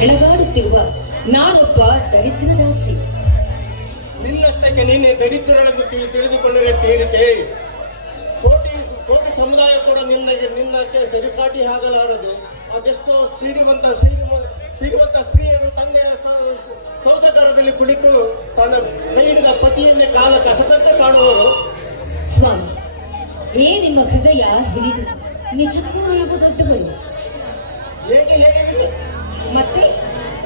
ಹೆಣಗಾಡುತ್ತಿರುವ ನಾನೊಬ್ಬ ದರಿದ್ರದಾಸಿ ನಿನ್ನಷ್ಟಕ್ಕೆ ನಿನ್ನೆ ದರಿದ್ರಗಳನ್ನು ತಿಳಿ- ತಿಳಿದುಕೊಂಡರೆ ತೀರಿತೆ? ಕೋಟಿ ಕೋಟಿ ಸಮುದಾಯ ಕೂಡ ನಿನ್ನಗೆ ನಿನ್ನಕ್ಕೆ ಸರಿಸಾಟಿ ಆಗಲಾರದು. ಅದೆಷ್ಟೋ ಶ್ರೀಮಂತ ಶ್ರೀಮ ಶ್ರೀಮಂತ ಸ್ತ್ರೀಯರು ತಂದೆಯ ಸೌಧಕಾರದಲ್ಲಿ ಸೌದಕರದಲ್ಲಿ ಕುಳಿತು ತನ್ನ ಕೈಹಿಡಿದ ಪತಿಯನ್ನೇ ಕಾಲ ಕಸದಂತೆ ಕಾಣುವರು. ಸ್ವಾಮಿ ಏ ನಿಮ್ಮ ಹೃದಯ ಹಿರಿದು ನಿಜಕ್ಕೂ ದೊಡ್ಡ ದೊಡ್ಡವರು? ಹೇಗೆ ಹೇಳಿದೆ ಮತ್ತೆ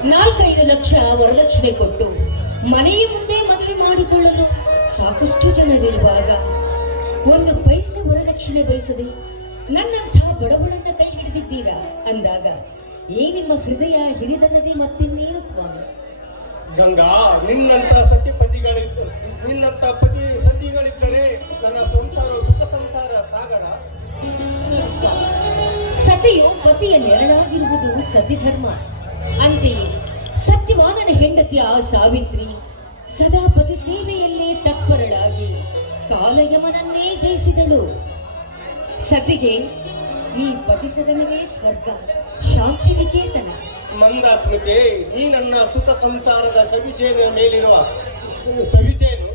ನಾಲ್ಕೈದು ಲಕ್ಷ ವರದಕ್ಷಿಣೆ ಕೊಟ್ಟು ಮನೆಯ ಮುಂದೆ ಮದುವೆ ಮಾಡಿಕೊಳ್ಳಲು ಸಾಕಷ್ಟು ಜನರಿರುವಾಗ ಒಂದು ಪೈಸೆ ವರದಕ್ಷಿಣೆ ಬಯಸದೆ ನನ್ನಂಥ ಬಡವಳನ್ನ ಕೈ ಹಿಡಿದಿದ್ದೀರಾ ಅಂದಾಗ ಏ ನಿಮ್ಮ ಹೃದಯ ಹಿರಿದಲ್ಲದೆ ಮತ್ತಿನ್ನೇನು ಸ್ವಾಮಿ? ಗಂಗಾ ನಿನ್ನಂತ ಸತಿಪತಿಗಳಿದ್ದ ನಿನ್ನಂತ ಪತಿ ಸತಿಗಳಿದ್ದರೆ ನನ್ನ ಸಂಸಾರ ಸುಖ ಸಂಸಾರ ಸಾಗರ. ಸತಿಯು ಪತಿಯ ನೆರಳಾಗಿರುವುದು ಸತಿ ಧರ್ಮ ಅಂತೆಯೇ ಸತ್ಯವಾನನ ಹೆಂಡತಿಯ ಆ ಸಾವಿತ್ರಿ ಸದಾ ಪತಿ ಸೇವೆಯಲ್ಲೇ ತತ್ಪರಳಾಗಿ ಕಾಲಯಮನನ್ನೇ ಜಯಿಸಿದಳು. ಸತಿಗೆ ಈ ಪತಿ ಸದನವೇ ಸ್ವರ್ಗ ಶಾಂತಿ ನಿಕೇತನ ಮಂದಾಸ್ಮಿತೆ ಸ್ಮೃತಿ ನೀ ನನ್ನ ಸುಖ ಸಂಸಾರದ ಸವಿತೆಯ ಮೇಲಿರುವ ಸವಿತೇನು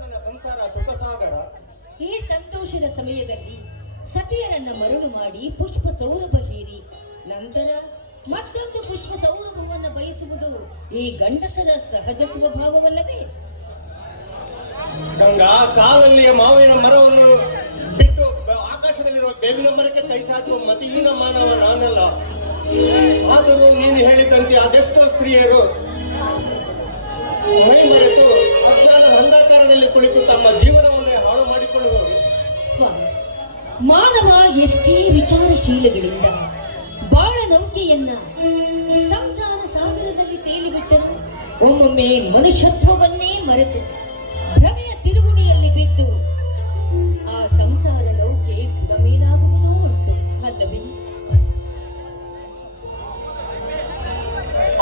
ನನ್ನ ಸಂಸಾರ ಸುಖ ಸಾಗರ ಈ ಸಂತೋಷದ ಸಮಯದಲ್ಲಿ ಸತಿಯರನ್ನ ಮರಳು ಮಾಡಿ ಪುಷ್ಪ ಸೌರಭ ಹೀರಿ ನಂತರ ಮತ್ತೊಂದು ಪುಷ್ಪ ಸೌರಭವನ್ನು ಬಯಸುವುದು ಈ ಗಂಡಸರ ಸಹಜ ಸ್ವಭಾವವಲ್ಲವೇ ಗಂಗಾ ಕಾಲಲ್ಲಿಯ ಮಾವಿನ ಮರವನ್ನು ಬಿಟ್ಟು ಆಕಾಶದಲ್ಲಿರುವ ಬೇವಿನ ಮರಕ್ಕೆ ಚಾಚುವ ಮತಿಹೀನ ಮಾನವ ನಾನಲ್ಲ. ಆದರೂ ನೀನು ಹೇಳಿದಂತೆ ಅದೆಷ್ಟೋ ಸ್ತ್ರೀಯರು ಮೈ ಮರೆತು ಅಜ್ಞಾನ ಅಂಧಾಕಾರದಲ್ಲಿ ಕುಳಿತು ತಮ್ಮ ಜೀವನವನ್ನೇ ಹಾಳು ಮಾಡಿಕೊಳ್ಳುವರು. ಮಾನವ ಎಷ್ಟೇ ವಿಚಾರಶೀಲಗಳಿಂದ ನೌಕೆಯನ್ನ ಸಂಸಾರ ಸಾಗರದಲ್ಲಿ ತೇಲಿಬಿಟ್ಟರು ಒಮ್ಮೊಮ್ಮೆ ಮನುಷ್ಯತ್ವವನ್ನೇ ಮರೆತು ಭ್ರಮೆಯ ತಿರುಗುಣಿಯಲ್ಲಿ ಬಿದ್ದು ಆ ಸಂಸಾರ ನೌಕೆ ಬುಡಮೇಲಾಗುವುದೂ ಉಂಟು. ಅಲ್ಲವೇ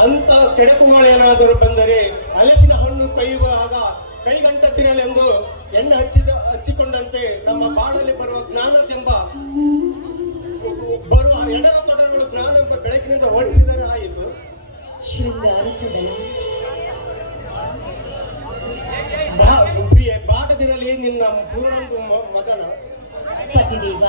ಅಂತ ಕೆಡಕುಗಳೇನಾದರೂ ಬಂದರೆ ಹಲಸಿನ ಹಣ್ಣು ಕೈಯುವಾಗ ಕೈಗಂಟ ತಿರಲೆಂದು ಎಣ್ಣೆ ಹಚ್ಚಿದ ಹಚ್ಚಿಕೊಂಡಂತೆ ನಮ್ಮ ಬಾಡಲ್ಲಿ ಬರುವ ಜ್ಞಾನದೆಂಬ ಎಡರ ತೊಡರುಗಳು ಜ್ಞಾನವೆಂಬ ಬೆಳಕಿನಿಂದ ಓಡಿಸಿದರೆ ಆಯಿತು. ಶೃಂಗಾರ ಸದನ ಬಾ- ಪ್ರಿಯೆ ಬಾಡದಿರಲಿ ನಿನ್ನ ಪೂರ್ಣ ಮಗನ. ಪತಿದೇವ.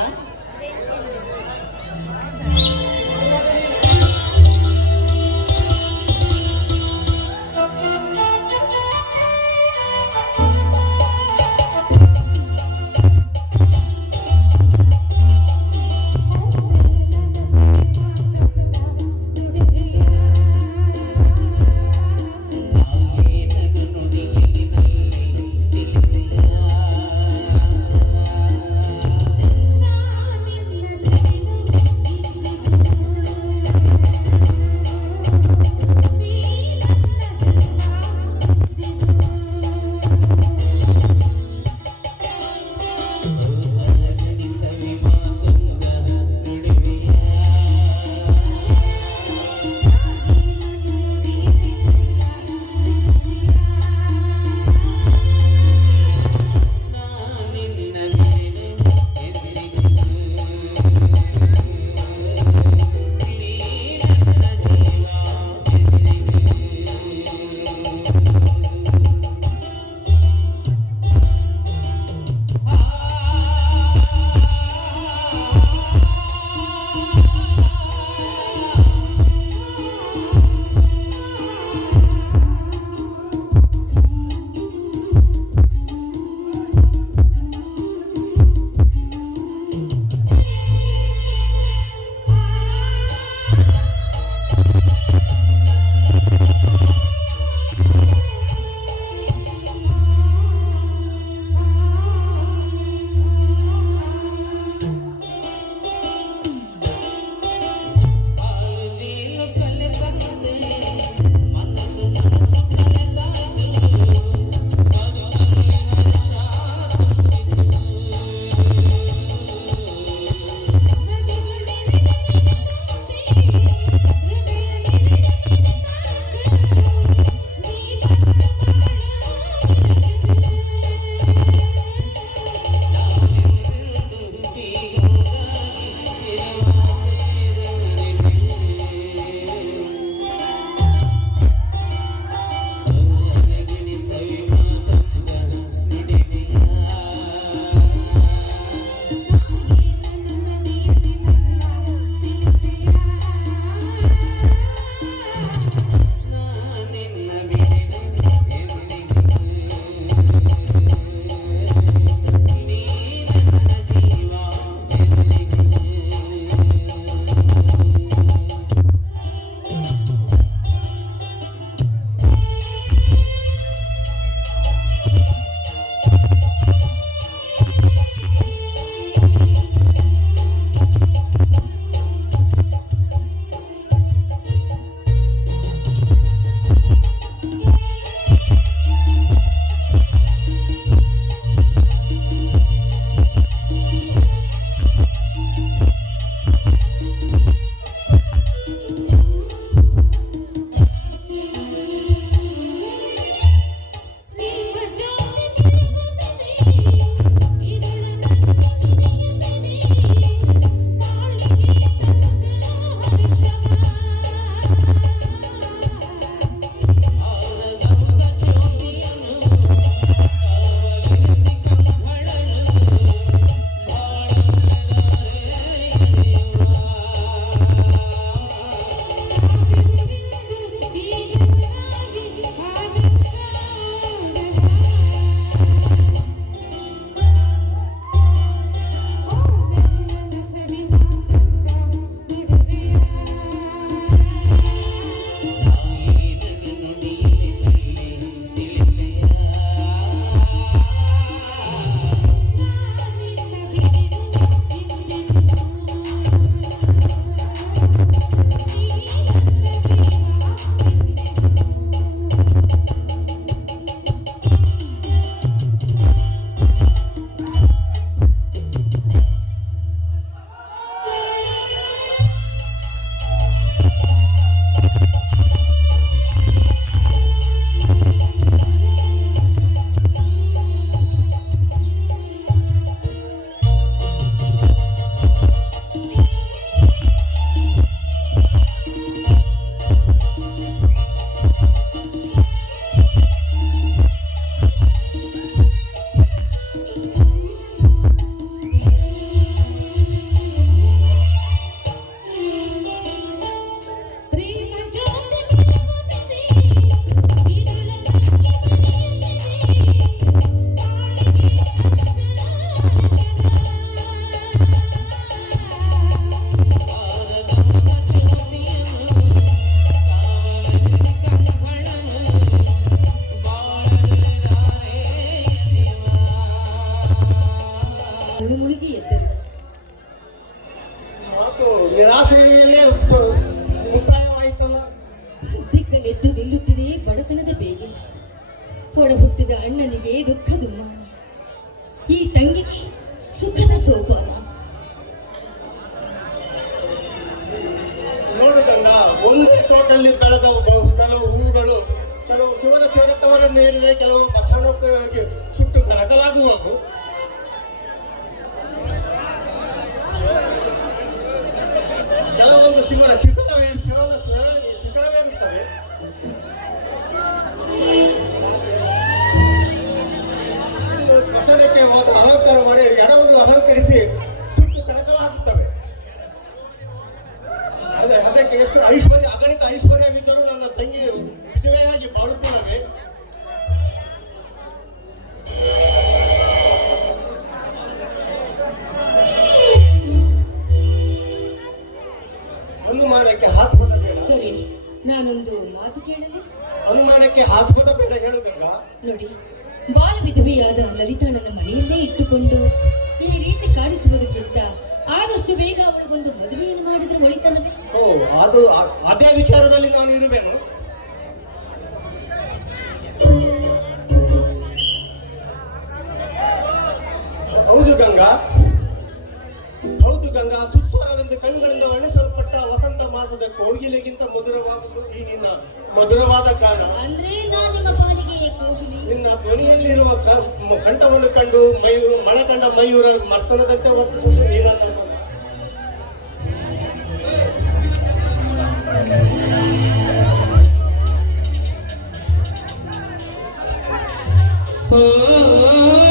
ಒಡ ಹುಟ್ಟಿದ ಅಣ್ಣನಿಗೆ ದುಃಖ ದುಮ್ಮಾನ ಈ ತಂಗಿಗೆ ಸುಖದ ಸೋಪಾನ ನೋಡು ಗಂಗ ಒಂದೇ ತೋಟಲ್ಲಿ ಬೆಳೆದ ಕೆಲವು ಹೂಗಳು, ಕೆಲವು ಶಿವನ ಸೇರಕವರನ್ನು ಏರಿದೆ ಕೆಲವು ಬಸವನಕ್ಕೆ ಸುಟ್ಟು ಕರಕಲಾಗುವುದು ಕೆಲವೊಂದು ಶಿವನ ಶಿಖರವೇ ತಂಗಿ ವಿಧವೆಯಾಗಿ ಬಾಳುತ್ತಿದ್ದಾವೆ ಅನುಮಾನಕ್ಕೆ ಹಾಸ್ಪದ ಬೇಡ. ಸರಿ ನಾನೊಂದು ಮಾತು ಕೇಳಲಿ? ಅನುಮಾನಕ್ಕೆ ಹಾಸ್ಪದ ಬೇಡ ಹೇಳುದಕ್ಕ ನೋಡಿ ಬಾಲ ವಿಧವೆಯಾದ ಲಲಿತಾಳನ್ನ ಮನೆಯಲ್ಲೇ ಇಟ್ಟುಕೊಂಡು ಈ ರೀತಿ ಕಾಡಿಸುವುದಕ್ಕಿಂತ ಆದಷ್ಟು ಬೇಗ ಅವಳಿಗೊಂದು ಮದುವೆಯನ್ನು ಮಾಡಿದ್ರೆ ಒಳಿತನವೇ? ಓ ಅದು ಅ- ಅದೇ ವಿಚಾರದಲ್ಲಿ ನಾನು ಇರುವೆನು. ಹೌದು ಗಂಗಾ. ಹೌದು ಗಂಗಾ ಸುಸ್ವರವೆಂದು ಕಣ್ಣುಗಳಿಂದ ವರ್ಣಿಸಲ್ಪಟ್ಟ ವಸಂತ ಮಾಸದ ಕೋಗಿಲೆಗಿಂತ ಮಧುರವಾದುದು ಈ ನಿನ್ನ ಮಧುರವಾದ ಗಾನ ಅಂದ್ರೆ ನಾನು ನಿಮ್ಮ ಪಾಲಿಗೆ ಕೋಗಿಲೆ ನಿನ್ನ ಧ್ವನಿಯಲ್ಲಿರುವ ಕ- ಮ- ಕಂಠವನ್ನು ಕಂಡು ಮಯೂರು ಮಳೆ ಕಂಡ ಮಯೂರ ಮರ್ತನದಂತೆ ವರ್ತಿಸುವುದು ಈ Oh, oh, oh.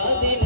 সাদিনীর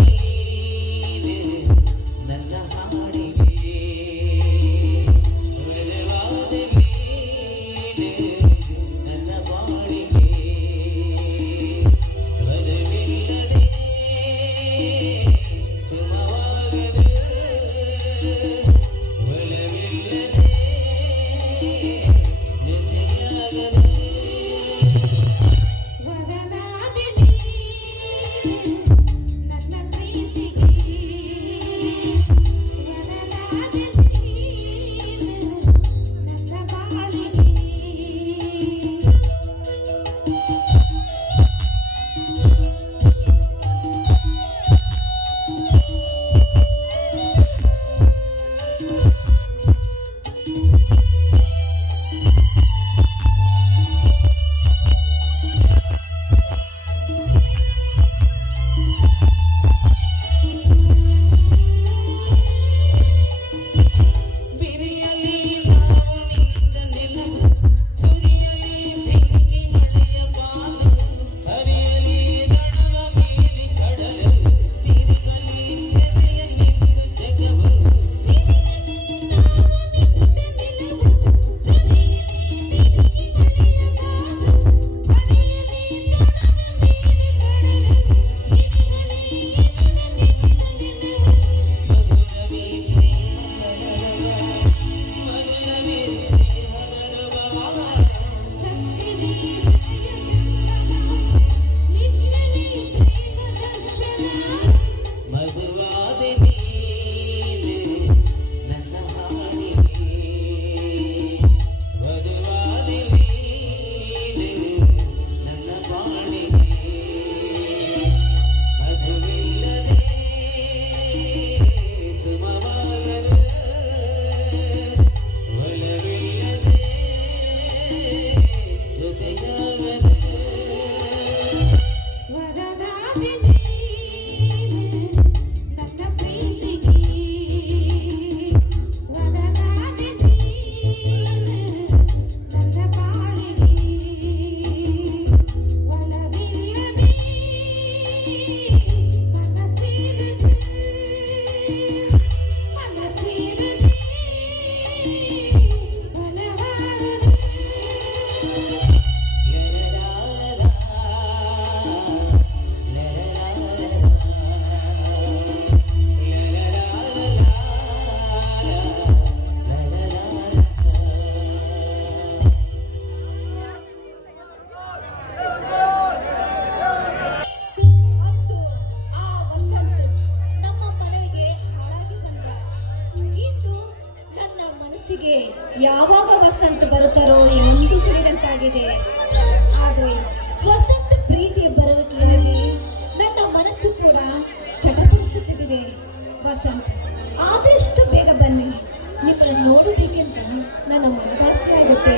ಮನಸ್ಸಿಗೆ ಯಾವಾಗ ವಸಂತ ಬರುತ್ತಾರೋ ಎಂದು ತಿಳಿದಂತಾಗಿದೆ. ಆದರೆ ವಸಂತ ಪ್ರೀತಿಯ ಬರೋದಕ್ಕೆ ನನ್ನ ಮನಸ್ಸು ಕೂಡ ಚಟಪಡಿಸುತ್ತಿದೆ ವಸಂತ, ಆದಷ್ಟು ಬೇಗ ಬನ್ನಿ. ನಿಮ್ಮನ್ನು ನೋಡೋದಕ್ಕಿಂತ ನನ್ನ ಮನಸ್ಸಾಗುತ್ತೆ